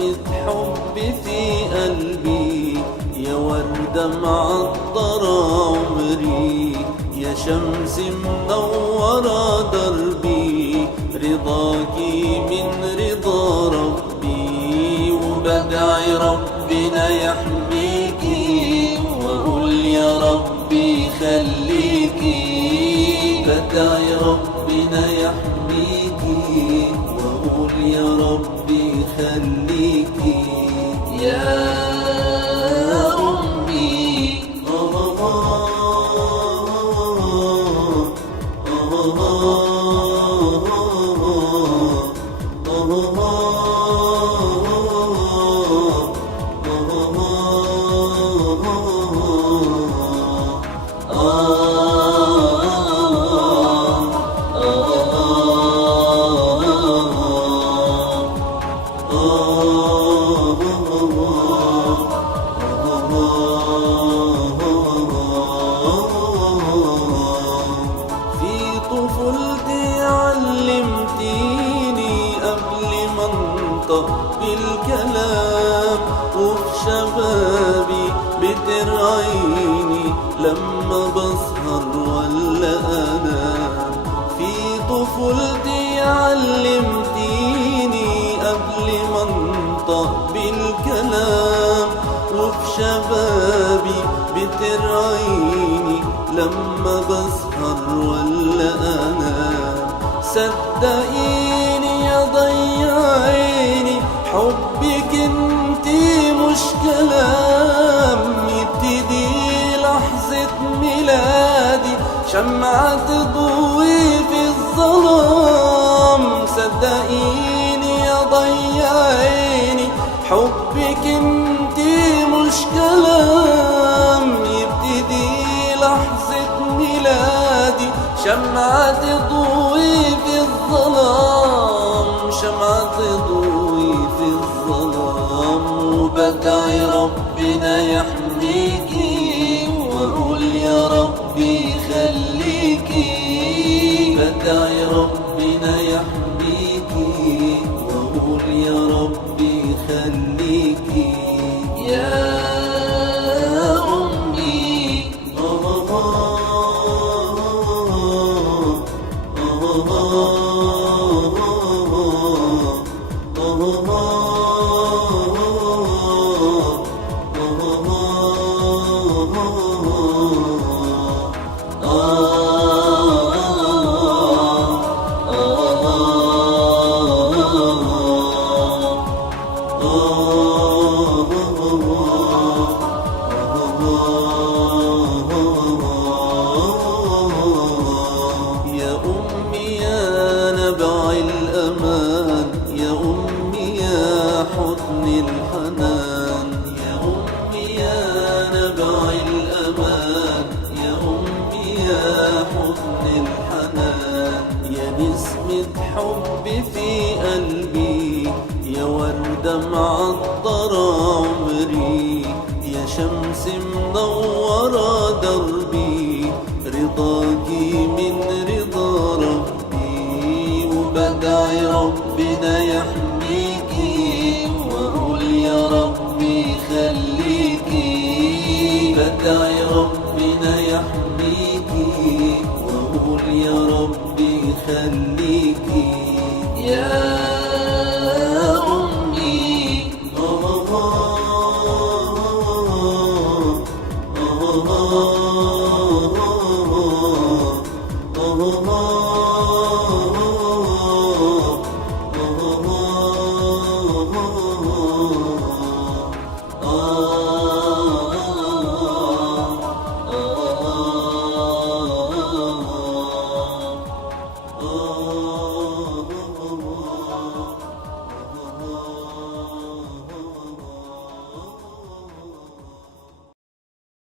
الحب في قلبي، يا وردة معطرة عمري، يا شمس منورة دربي، رضاكي من رضا ربي. وبدعي ربنا يحميكي وأقول يا ربي خليكي، بدعي ربنا يحميكي وأقول يا ربي خليكي يا أمي. في طفولتي علمتيني قبل ما انطق بالكلام، وفي شبابي بترعيني لما بسهر ولا انام. في طفولتي علمتيني قبل ما انطق بالكلام، وفي شبابي بترعيني لما بسهر ولا انام. صدقيني يا ضيع عيني حبك انتي مش كلام، يبتدي لحظة ميلادي شمعة تضوي في الظلام. صدقيني يا ضيع عيني حبك انتي مش كلام، يبتدي لحظة ميلادي شمعة تضوي في الظلام، شمعة تضوي في الظلام. وبدعي ربنا يحميكي وأقول يا ربي خليكي، بدعي ربنا يحميكي وأقول يا ربي خليكي يا أمي. يا أمي يا نبع الأمان، يا أمي يا حضن الحنان، يا أمي يا نبع الأمان، يا أمي يا حضن الحنان، يا نسمة حب في قلبي، يا وردة معطرة عمري، يا شمس منورة دربي، رضاكي من رضا ربي. وبدعي ربنا يحميكي وأقول يا ربي خليكي، بدعي ربنا يحميكي وأقول يا ربي خليكي يا Oh